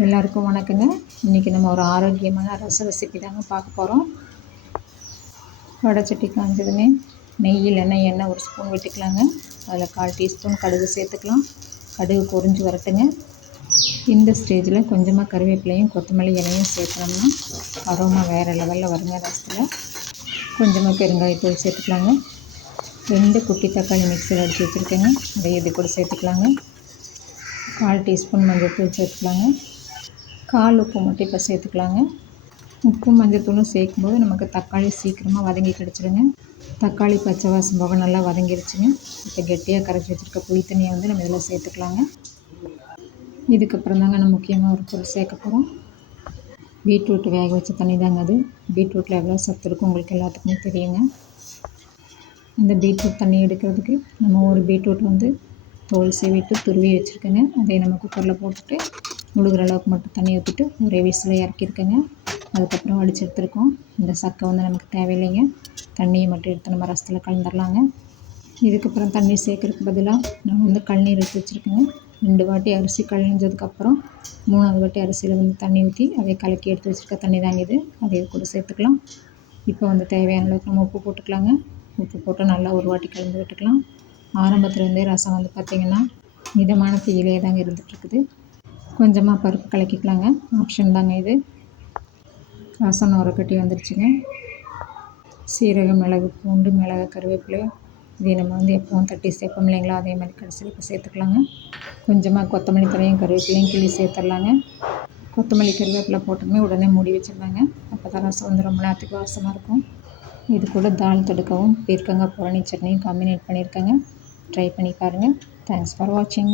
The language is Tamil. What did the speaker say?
எல்லாருக்கும் வணக்கங்க. இன்றைக்கி நம்ம ஒரு ஆரோக்கியமான ரச ரெசிபி தாங்க பார்க்க போகிறோம். வடைச்சட்டி காஞ்சதுமே நெய் இல்லைன்னா எண்ணெய் ஒரு ஸ்பூன் விட்டுக்கலாங்க. அதில் 1/4 டீஸ்பூன் கடுகு சேர்த்துக்கலாம். கடுகு பொரிஞ்சு வரட்டுங்க. இந்த ஸ்டேஜில் கொஞ்சமாக கருவேப்பிலையும் கொத்தமல்லி இலையும் சேர்த்தோம்னா அரோமா வேறு லெவலில் வருங்க. ரசத்தில் கொஞ்சமாக பெருங்காயத்தூள் சேர்த்துக்கலாங்க. 2 குட்டி தக்காளி மிக்சியில் அடித்து வச்சுருக்கேங்க, அதை இது கூட சேர்த்துக்கலாங்க. 1/4 டீஸ்பூன் மஞ்சள்தூள் சேர்த்துக்கலாங்க. 1/4 உப்பு மட்டும் இப்போ சேர்த்துக்கலாங்க. உப்பும் மஞ்சள்தூளும் சேர்க்கும்போது நமக்கு தக்காளி சீக்கிரமாக வதங்கி கிடச்சிருங்க. தக்காளி பச்சை வாசம் போக நல்லா வதங்கிருச்சுங்க. இப்போ கெட்டியாக கரைச்சி வச்சுருக்க புளி தண்ணியை நம்ம இதில் சேர்த்துக்கலாங்க. இதுக்கப்புறம் தாங்க நம்ம முக்கியமாக ஒரு பொருள் சேர்க்க போகிறோம். பீட்ரூட் வேக வச்ச தண்ணி தாங்க அது. பீட்ரூட்டில் எவ்வளோ சத்து இருக்கும் உங்களுக்கு எல்லாத்துக்குமே தெரியுங்க. இந்த பீட்ரூட் தண்ணி எடுக்கிறதுக்கு நம்ம ஒரு பீட்ரூட் தோல் சீவிட்டு துருவி வச்சுருக்கேங்க. அதை நம்ம குக்கரில் போட்டுட்டு முழுகிற அளவுக்கு மட்டும் தண்ணி ஊற்றிட்டு ஒரே விசில் இறக்கிருக்கேங்க. அதுக்கப்புறம் வடித்து எடுத்துருக்கோம். இந்த சக்கை நமக்கு தேவையில்லைங்க. தண்ணியை மட்டும் எடுத்து நம்ம ரசத்தில் கலந்துடலாங்க. இதுக்கப்புறம் தண்ணி சேர்க்கறதுக்கு பதிலாக நான் கழுநீர் எடுத்து வச்சுருக்கேங்க. 2 வாட்டி அரிசி கழிஞ்சதுக்கப்புறம் 3வது வாட்டி அரிசியில் தண்ணி ஊற்றி அதை கலக்கி எடுத்து வச்சுருக்க தண்ணி தாங்க இது. அதை கூட சேர்த்துக்கலாம். இப்போ தேவையான அளவுக்கு நம்ம உப்பு போட்டுக்கலாங்க. உப்பு போட்டு நல்லா ஒரு வாட்டி கலந்து விட்டுக்கலாம். ஆரம்பத்துலேருந்தே ரசம் பார்த்திங்கன்னா மிதமான தீயிலே தாங்க இருந்துகிட்ருக்குது. கொஞ்சமாக பருப்பு கலக்கிக்கலாங்க. ஆப்ஷன் தாங்க இது. ரசம் நுரக்கட்டி வந்துருச்சுங்க. சீரகம், மிளகு, பூண்டு, மிளகு, கருவேப்பிலை இதை நம்ம எப்பவும் தட்டி சேர்ப்போம் இல்லைங்களா, அதே மாதிரி கடைசியில் இப்போ சேர்த்துக்கலாங்க. கொஞ்சமாக கொத்தமல்லி தழையும் கருவேப்பிலையும் கிள்ளி சேர்த்துடலாங்க. கொத்தமல்லி கருவேப்பிலை போட்டோமே உடனே மூடி வச்சிடலாங்க. அப்போ தான் ரசம் ரொம்ப நேரத்துக்கு வாசமாக இருக்கும். இது கூட தால் தடுக்கவும் பீர்க்கங்காய் புரணி சட்னியும் காம்பினேட் பண்ணியிருக்கேங்க. ட்ரை பண்ணி பாருங்கள். தேங்க்ஸ் ஃபார் வாட்சிங்.